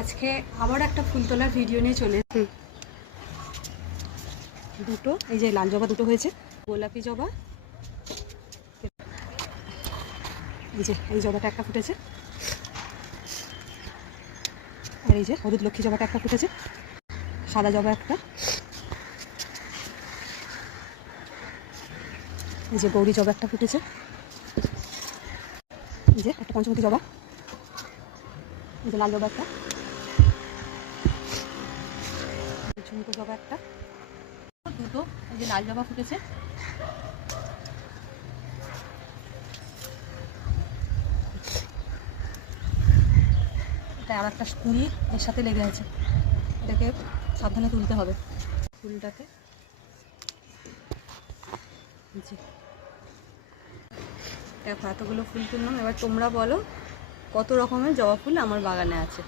আজকে আবার একটা ফুল তোলার ভিডিও নিয়ে চলে দুটো, এই যে লাল জবা দুটো হয়েছে, গোলাপি জবা, এই জবাটা একটা ফুটেছে, আর এই যে হলুদ লক্ষ্মী জবাটা একটা ফুটেছে, সাদা জবা একটা, এই যে গৌরী জবা একটা ফুটেছে, এই যে একটা পঞ্চমুখী জবা, এই যে লাল জবা একটা, ঝুমকো জবা একটা, দুটো এই যে লাল জবা ফুটেছে, এটা আর একটা কুড়ি এর সাথে লেগে আছে, এটাকে সাবধানে তুলতে হবে। ফুলটাতে দেখো এতগুলো ফুল তুললাম। এবার তোমরা বলো কত রকমের জবা ফুল আমার বাগানে আছে।